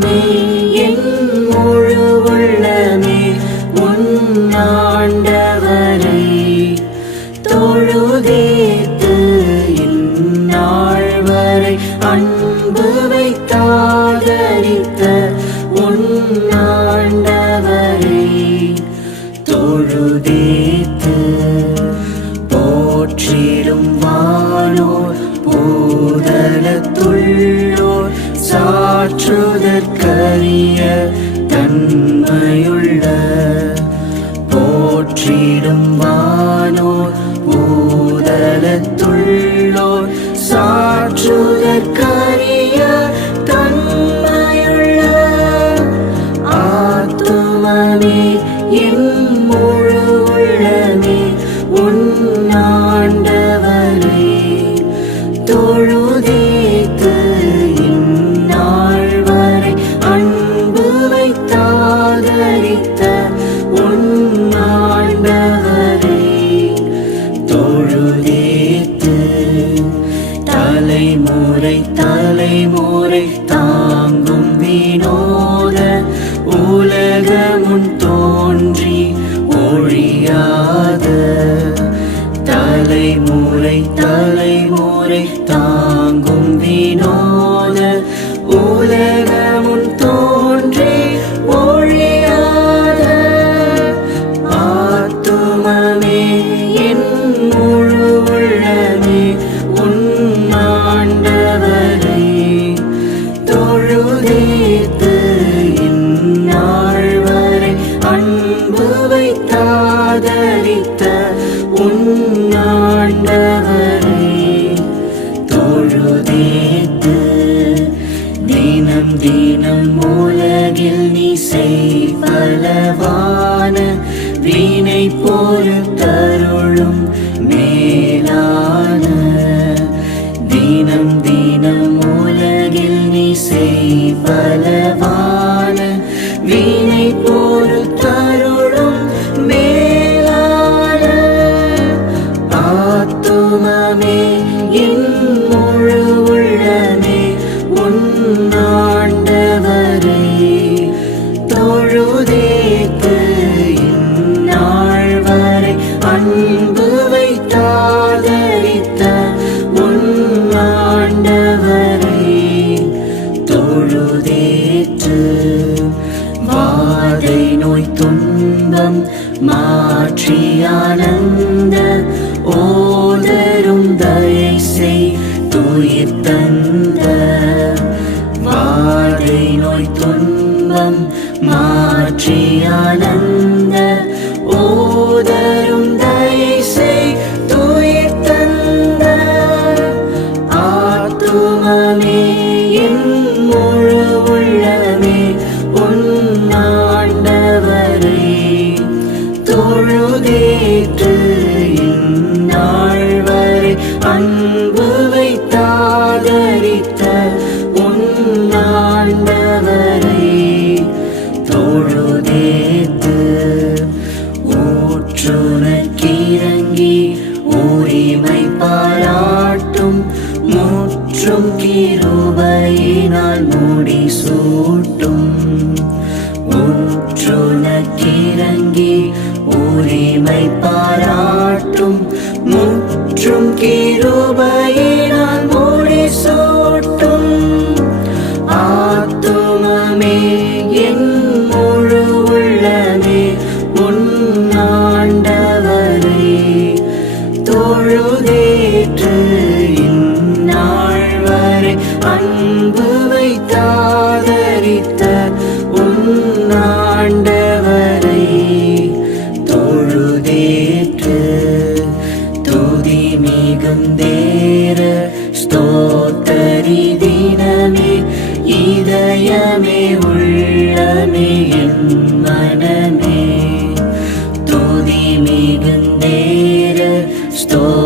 ஆத்துமமே என் முழு உள்ளமே உன்னாண்டவரை தொழுதேத்து இந்நாள் வரை அன்பு வைத்தாதரித்த உன்னாண்டவரை தொழுதேத்து போற்றிடும் வானோர் பூதலத்துள்ளோர் சாற்றுதற்கரிய தன்மையுள்ள போற்றிடும் வானோர் பூதலத்துள்ளோர் சாற்றுதற்கரிய தன்மையுள்ள ஆத்துமமே என் முழு உள்ளமே உன்னாண்டவரை தொழுதேத்து இந்நாள் வரை அன்பு வைத்தாதரித்த உன்னாண்டவரை தொழுதேத்து தலைமுறை தலைமுறை தாங்கும் வினோத உலகமுன் தோன்றி ஒழியாத தலைமுறை தலைமுறை தாங்கும் வினோத உலகமுன் தோன்றி ஒழியாத ஆத்துமமே என் முழு உள்ளமே உன்னாண்டவரை தொழுதேத்து இந்நாள் வரை அன்பு வைத்தாதரித்த உன்னாண்டவரை தொழுதேத்து தினம் தினம் உலகில் நீ செய்பலவான வீணை பொறுத்தருளும் மேலான தினம் தினம் உலகில் நீ செய்பலவான வீணை பொறுத்தருளும் மேலான ஆத்துமமே என் முழு உள்ளமே உன்னாண்டவரை தொழுதேத்து இந்நாள் வரை அன்பு வைத்தாதரித்த உன்னாண்டவரை தொழுதேற்று வாதை நோய் துன்பம் மாற்றி ஆனந்த ஓதரும் தயை செய் துயிர் தந்த வாதை நோய் துன்பம் மாற்றி ஆனந்த ஓதரும் தயை செய் துயிர் தந்த ஆத்துமமே என் முழு உள்ளமே உன்னாண்டவரை தொழுதேற்று இந்நாள் வரை அன்பு வைத்தாதரித்த உன்னாண்டவரை தொழுதேத்து ஊற்றுனக்கிறங்கி உரிமை பாராட்டும் முற்றும் கிருபையினால் முடி சூட்டும் ஊற்றுனக்கிறங்கி உரிமை பாராட்டும் முற்றும் கிருபையினால் முடி சூட்டும் ஆத்துமமே என் முழு உள்ளமே உன்னாண்டவரை தொழுதேற்று இந்நாள் வரை அன்பு வைத்தாதரித்த உன்னாண்டவரை தொழுதேற்று துதி மிகுந்தேற ஸ்தோத்தரி தினமே இதயமே உள்ளமே என் மனமே துதி மிகுந்தேற ஸ்தோத்திர